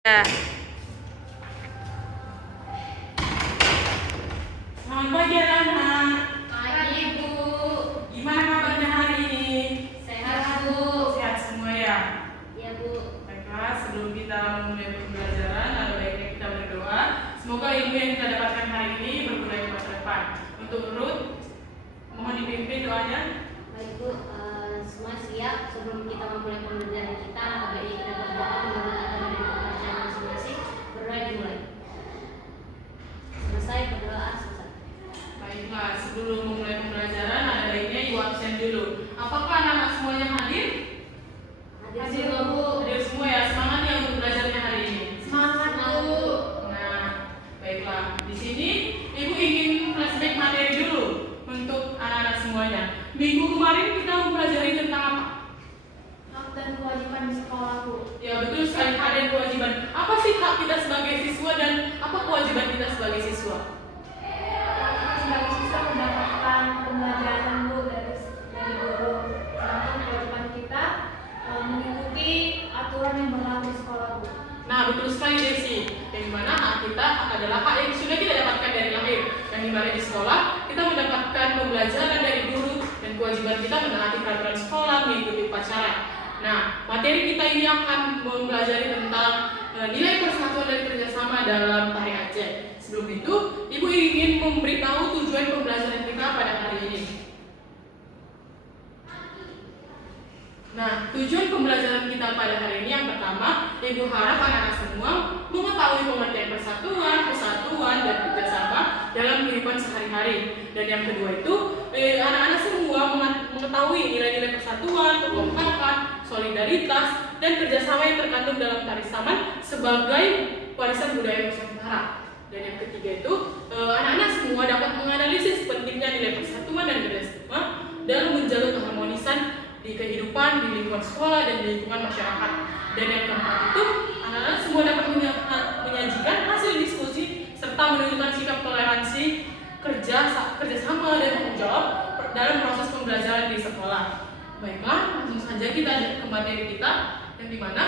Ya. Selamat pagi anak-anak. Pagi Bu. Gimana kabarnya hari ini? Sehat Bu. Sehat semua ya? Ya Bu. Baiklah, sebelum kita memulai pembelajaran, ada baiknya kita berdoa. Semoga ilmu yang kita dapatkan hari ini berguna di masa depan. Untuk Ruth, mohon dipimpin doanya. Baik Bu, semua siap. Sebelum kita memulai pembelajaran kita, baiknya kita berdoa menurut agama dan kepercayaan masing-masing. Berdoa dimulai. Selesai berdoa selesai. Baiklah, sebelum memulai pembelajaran, ada baiknya ibu absen dulu. Apakah anak-anak semuanya hadir? Hadir semua Bu. Hadir semua ya, semangat ya untuk belajarnya hari ini. Semangat Bu. Nah, baiklah. Di sini Ibu ingin flashback materi dulu untuk anak-anak semuanya. Minggu kemarin kita mempelajari tentang apa? Hak dan kewajiban di sekolah Bu. Ya betul sekali, hak dan kewajiban. Apa sih hak kita sebagai siswa dan apa kewajiban kita sebagai siswa? Sebagai siswa mendapatkan pembelajaran Bu dari guru. Sedangkan kewajiban kita mengikuti aturan yang berlaku di sekolah Bu. Nah betul sekali Desi. Yang dimana hak kita adalah hak yang sudah kita dapatkan dari lahir. Yang dimana di sekolah kita mendapatkan pembelajaran dari guru dan kewajiban kita menaati peraturan sekolah, mengikuti upacara. Nah, materi kita ini akan mempelajari tentang nilai persatuan dan kerjasama dalam tari Aceh. Sebelum itu, Ibu ingin memberitahu tujuan pembelajaran kita pada hari ini. Nah, tujuan pembelajaran kita pada hari ini yang pertama, Ibu harap anak-anak semua mengetahui pengertian persatuan, kesatuan, dan kerjasama dalam kehidupan sehari-hari. Dan yang kedua itu, anak-anak semua mengetahui nilai-nilai persatuan, kekompakan, solidaritas, dan kerjasama yang terkandung dalam tari Saman sebagai warisan budaya Nusantara. Dan yang ketiga itu, anak-anak semua dapat menganalisis pentingnya nilai persatuan dan kerjasama dalam menjaga keharmonisan di kehidupan, di lingkungan sekolah, dan di lingkungan masyarakat. Dan yang keempat itu, anak-anak semua dapat menyajikan hasil diskusi serta menunjukkan sikap toleransi, kerjasama, dan tanggung jawab dalam proses pembelajaran di sekolah. Baiklah, langsung saja kita ke materi kita, yang dimana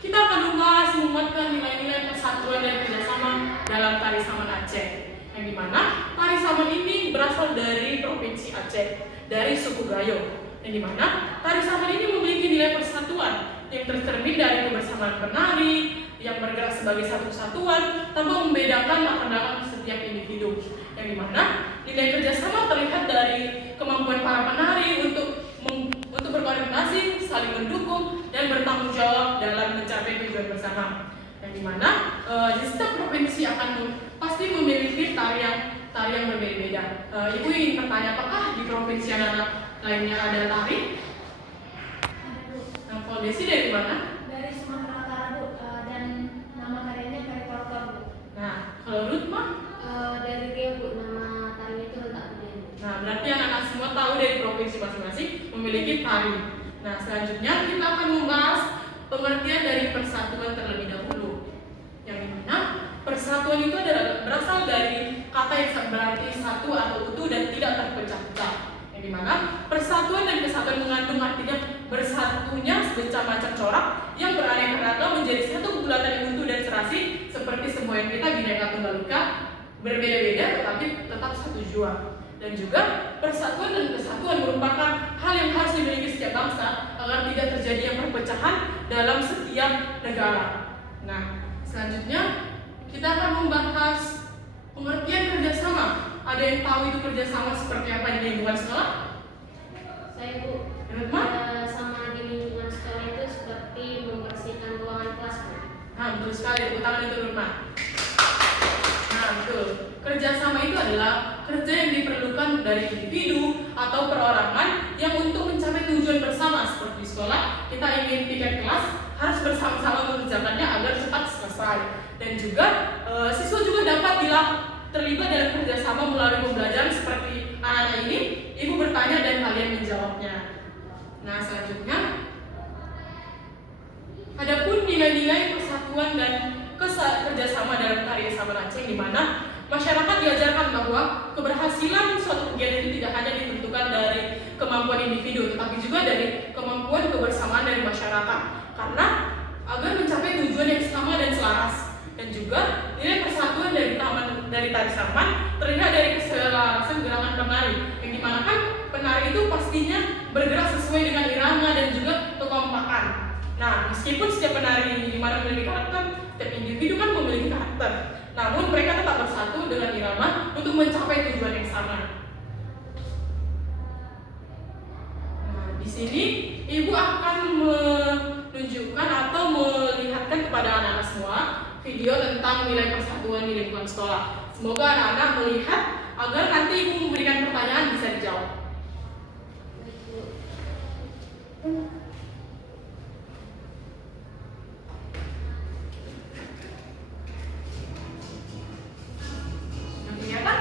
kita akan membahas menguatkan nilai-nilai persatuan dan kerjasama dalam tari Saman Aceh. Yang dimana tari Saman ini berasal dari provinsi Aceh, dari suku Gayo. Yang dimana tari Saman ini memiliki nilai persatuan yang tercermin dari kebersamaan penari yang bergerak sebagai satu kesatuan tanpa membedakan latar belakang setiap individu. Yang dimana nilai kerjasama terlihat dari kemampuan para penari untuk berkoordinasi, saling mendukung, dan bertanggung jawab dalam mencapai tujuan bersama. Yang dimana di setiap provinsi akan pasti memiliki tarian berbeda-beda. Ibu ingin bertanya, apakah di provinsi anak lainnya ada tari? Ada Bu. Nah, kalau Desi dari mana? Dari Sumatera Utara Bu, dan nama tariannya tari kortor Bu. Nah, kalau Ruth mah? Dari Riau Bu, nama tarinya itu Rentak Budaya. Nah, berarti anak-anak semua tahu dari provinsi masing-masing memiliki tari. Nah, selanjutnya kita akan membahas pengertian dari persatuan terlebih dahulu. Yang dimana persatuan itu adalah berasal dari kata yang berarti satu atau utuh dan tidak terpecah-pecah. Yang dimana persatuan dan kesatuan mengandung artinya bersatunya semacam corak yang beraneka ragam menjadi satu kebulatan yang utuh dan serasi seperti semboyan kita Bhinneka Tunggal Ika, berbeda-beda tetapi tetap satu jua. Dan juga persatuan dan kesatuan merupakan hal yang harus dimiliki setiap bangsa agar tidak terjadi perpecahan dalam setiap negara. Nah, selanjutnya kita akan membahas pengertian kerjasama. Ada yang tahu itu kerjasama seperti apa di lingkungan sekolah? Saya Bu. Kerjasama di lingkungan sekolah itu seperti membersihkan ruangan kelas Bu. Nah, betul sekali. Tangan itu rumah. Nah, betul. Kerjasama itu adalah kerja yang diperlukan dari individu atau perorangan yang untuk mencapai tujuan bersama. Seperti di sekolah, kita ingin tiket kelas harus bersama-sama mengerjakannya agar cepat selesai. Dan juga siswa juga dapat terlibat dalam kerjasama melalui pembelajaran seperti anak-anak ini. Ibu bertanya dan kalian menjawabnya. Nah, selanjutnya, adapun nilai-nilai persatuan dan kerjasama dalam tari Saman Aceh, di mana masyarakat diajarkan bahwa keberhasilan suatu kegiatan itu tidak hanya ditentukan dari kemampuan individu, tetapi juga dari kemampuan kebersamaan dari masyarakat. Karena agar mencapai tujuan yang sama dan selaras. Dan juga nilai persatuan dari tari saman terlihat dari keselarasan gerakan penari, yang dimana kan penari itu pastinya bergerak sesuai dengan irama dan juga kekompakan. Nah, meskipun setiap penari di mana memiliki karakter, setiap individu kan memiliki karakter, namun mereka tetap bersatu dengan irama untuk mencapai tujuan yang sama. Nah, di sini ibu akan menunjukkan atau melihatkan kepada anak-anak semua video tentang nilai persatuan di lingkungan sekolah. Semoga anak-anak melihat agar nanti ibu memberikan pertanyaan bisa dijawab. Yang kelihatan?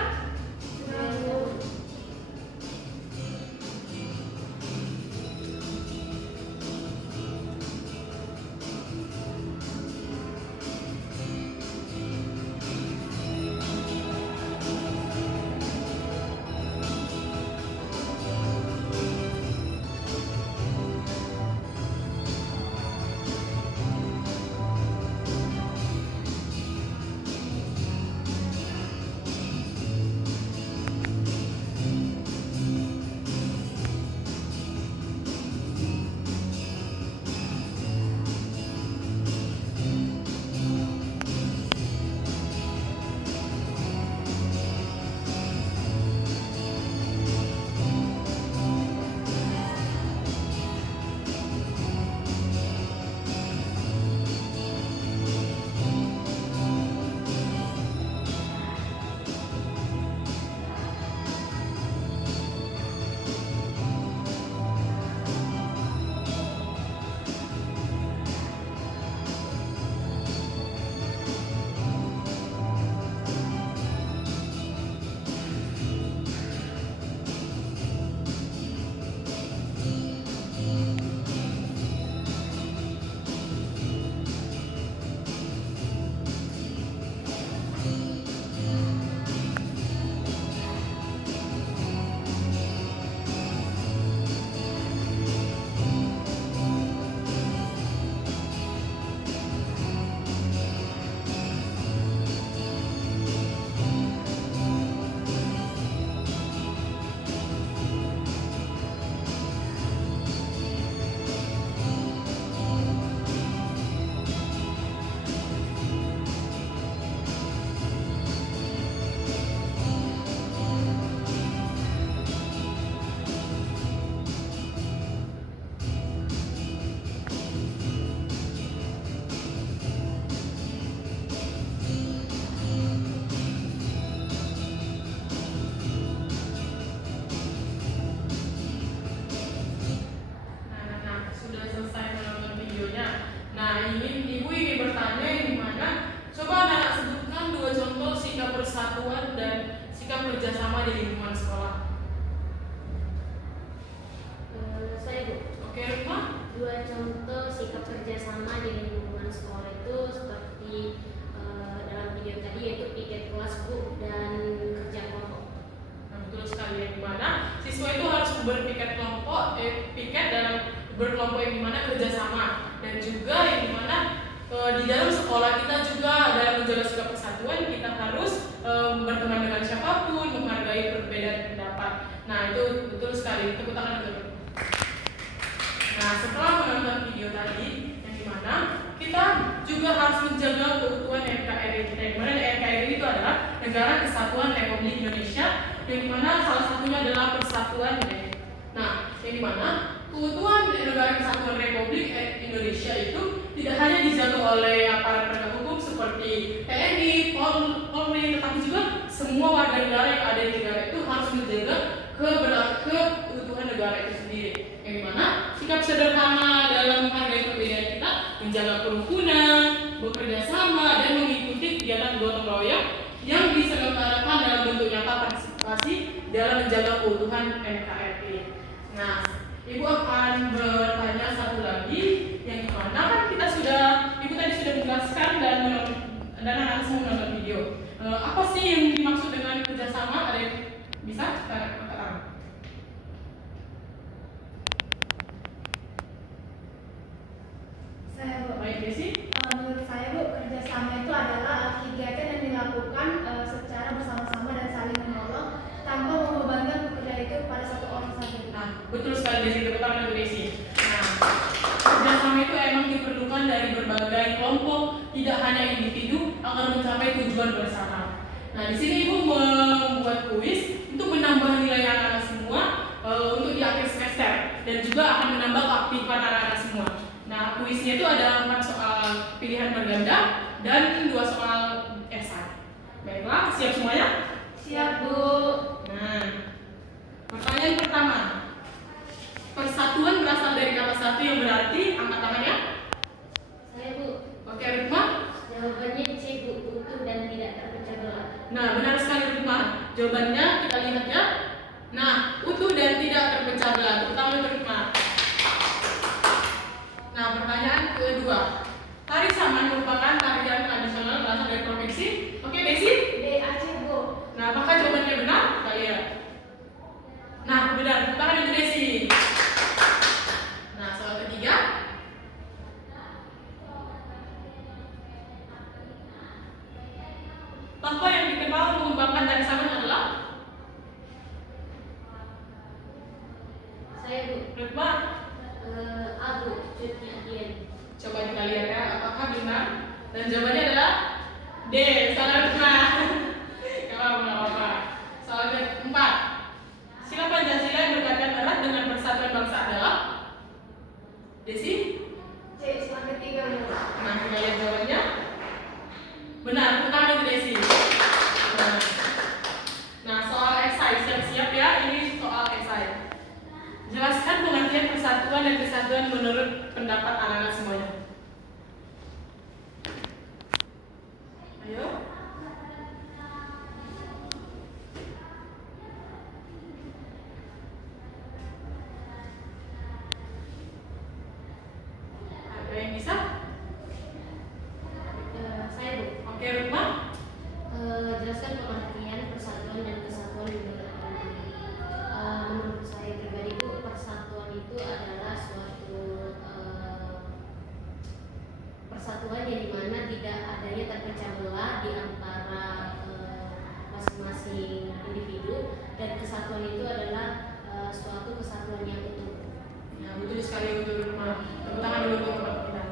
Ibu ingin bertanya yang dimana coba anak sebutkan 2 contoh sikap persatuan dan sikap kerjasama di lingkungan sekolah. Saya Bu. Oke, Rima. 2 contoh sikap kerjasama di lingkungan sekolah itu seperti dalam video tadi, yaitu piket kelas Bu dan kerja kelompok. Nah, betul sekali, yang dimana siswa itu harus berpiket kelompok, piket dalam berkelompok yang dimana kerjasama, dan juga yang dimana di dalam sekolah kita juga dalam menjaga sikap persatuan kita harus berteman dengan siapapun, menghargai perbedaan pendapat. Nah, itu betul sekali, tepuk tangan dulu. Nah, setelah menonton video tadi, yang dimana kita juga harus menjaga keutuhan NKRI kita, yang dimana NKRI itu adalah Negara Kesatuan Republik Indonesia, yang dimana salah satunya adalah persatuan. Nah, yang dimana keutuhan Negara Kesatuan Republik Indonesia itu tidak hanya dijaga oleh aparat penegak hukum seperti TNI, Polri, tetapi juga semua warga negara yang ada di negara itu harus menjaga keutuhan negara itu sendiri. Yang dimana sikap sederhana dalam menghargai perbedaan kita, menjaga kerukunan, bekerja sama, dan mengikuti kegiatan gotong royong yang diselenggarakan dalam bentuk nyata partisipasi dalam menjaga keutuhan NKRI. Nah, Ibu akan bertanya satu lagi, yang mana kan Ibu tadi sudah menjelaskan dan anak semua menonton video. Apa sih yang dimaksud dengan kerjasama? Ada yang bisa kita katakan? Saya Bu. Baik, Desi. tidak hanya individu agar mencapai tujuan bersama. Nah, di sini Ibu membuat kuis untuk menambah nilai anak-anak semua untuk di akhir semester dan juga akan menambah keaktifan anak-anak semua. Nah, kuisnya itu ada 4 soal pilihan berganda dan 2 soal esai. Baiklah, siap semuanya? Siap, Bu. Nah, pertanyaan pertama. Persatuan berasal dari kata satu yang berarti angkat tangan ya. Saya, Bu. Oke, Rukma. Jawabannya C, Bu. Utuh dan tidak terpecah belah. Nah, benar sekali Rukma. Jawabannya kita lihat ya. Nah, utuh dan tidak terpecah belah. Tepuk tangan untuk Rukma. Nah, pertanyaan kedua. Tari saman merupakan tarian tradisional berasal dari provinsi. Oke, Desi. D, Aceh, Bu. Nah, apakah jawabannya benar? Kita lihat. Nah, benar. Tepuk tangan untuk Desi. Nah, soal ketiga. Tokoh yang dikenal mengembangkan tari saman adalah Saya, Bu. Rukma. A, Bu. Cut Nyahdien. Coba kita lihat ya, apakah benar? Dan jawabannya adalah D. Salah Rukma. Gak apa-apa. Soal keempat. Sila Pancasila yang berkaitan erat dengan persatuan bangsa adalah Desi. C, sila ketiga, Bu. Nah, kita lihat jawabannya. Benar, pertama itu Desi. Nah, soal esai, siap-siap ya, ini soal esai. Jelaskan pengertian persatuan dan kesatuan menurut pendapat anak-anak semuanya. Ayo. Ada yang bisa? Saya, Bu. Oke, Rukma. Jelaskan pengertian persatuan dan kesatuan menurut Anda. Menurut saya pribadi, Bu, persatuan itu adalah suatu persatuan yang dimana tidak adanya terpecah belah di antara masing-masing individu, dan kesatuan itu adalah suatu kesatuan yang utuh. Nah, betul sekali untuk Rukma. Tepuk tangan dulu untuk teman kita.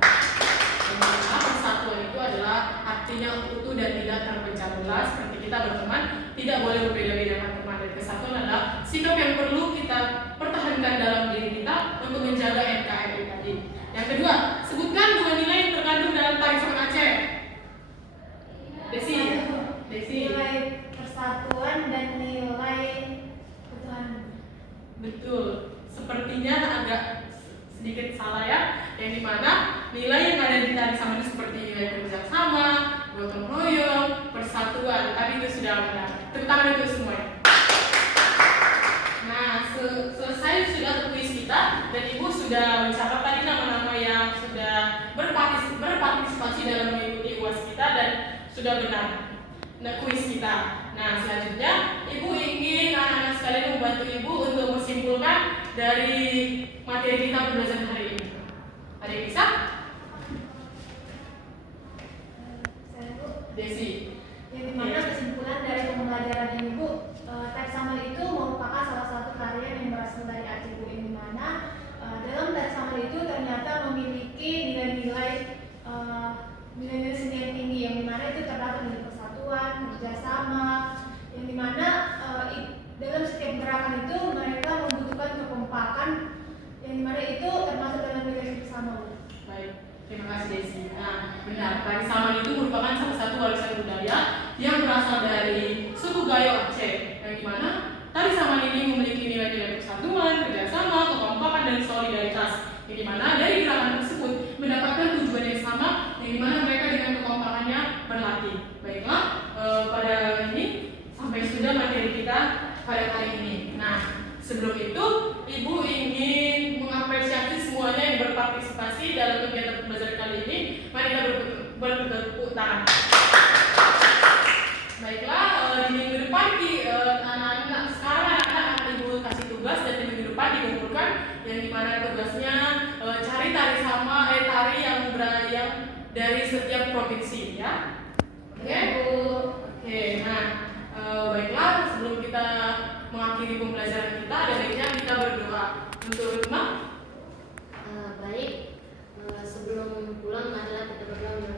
Karena persatuan itu adalah artinya utuh dan tidak terpecah belah. Seperti kita berteman, tidak boleh berbeda-beda teman. Dan kesatuan adalah sikap yang perlu kita pertahankan dalam diri kita untuk menjaga NKRI tadi. Yang kedua, sebutkan 2 nilai yang terkandung dalam tari saman Aceh. Desi. Desi. Nilai persatuan dan nilai ketuhanan. Betul. Sepertinya agak sedikit salah ya. Yang dimana nilai yang ada di tari saman itu seperti nilai kerjasama, gotong royong, persatuan. Tadi itu sudah benar. Tepuk tangan itu semuanya. Nah, selesai sudah kuis kita dan Ibu sudah mencatat tadi nama-nama yang sudah berpartisipasi dalam mengikuti UAS kita dan sudah benar. Nah, kuis kita. Nah, selanjutnya Ibu ingin anak-anak sekalian membantu Ibu untuk menyimpulkan dari materi kita pembelajaran hari ini. Ada yang bisa? Saya, Bu. Desi. Yang dimana kesimpulan dari pembelajaran ini, Bu, tari saman itu merupakan salah satu karya yang berasal dari Aceh, Bu, yang dimana dalam tari saman itu ternyata memiliki nilai-nilai seni yang tinggi, yang dimana itu terdapat dari persatuan, kerjasama, yang dimana dalam setiap gerakan itu mereka membutuhkan kekompakan, yang dimana itu termasuk dalam nilai bersama, Bu. Baik, terima kasih Desi. Nah, benar, tari saman itu merupakan salah satu warisan budaya yang berasal dari suku Gayo Aceh, yang dimana tari saman ini memiliki nilai-nilai persatuan, kerjasama, kekompakan, dan solidaritas, yang dimana dari gerakan tersebut mendapatkan tujuan yang sama, yang dimana mereka dengan kekompakannya berlatih. Baiklah, pada ini sampai sudah materi kita pada kali ini. Nah, sebelum itu Ibu ingin mengapresiasi semuanya yang berpartisipasi dalam kegiatan pembelajaran kali ini. Mari kita bertepuk tangan. Baiklah, di minggu depan anak-anak sekarang akan Ibu kasih tugas, dan di minggu depan dikumpulkan yang dimana tugasnya cari tari yang dari setiap provinsi ya. Oke? Oke, nah baiklah, sebelum kita mengakhiri pembelajaran kita, ada baiknya kita berdoa. Untuk Rukma? Baik, sebelum pulang adalah kita berdoa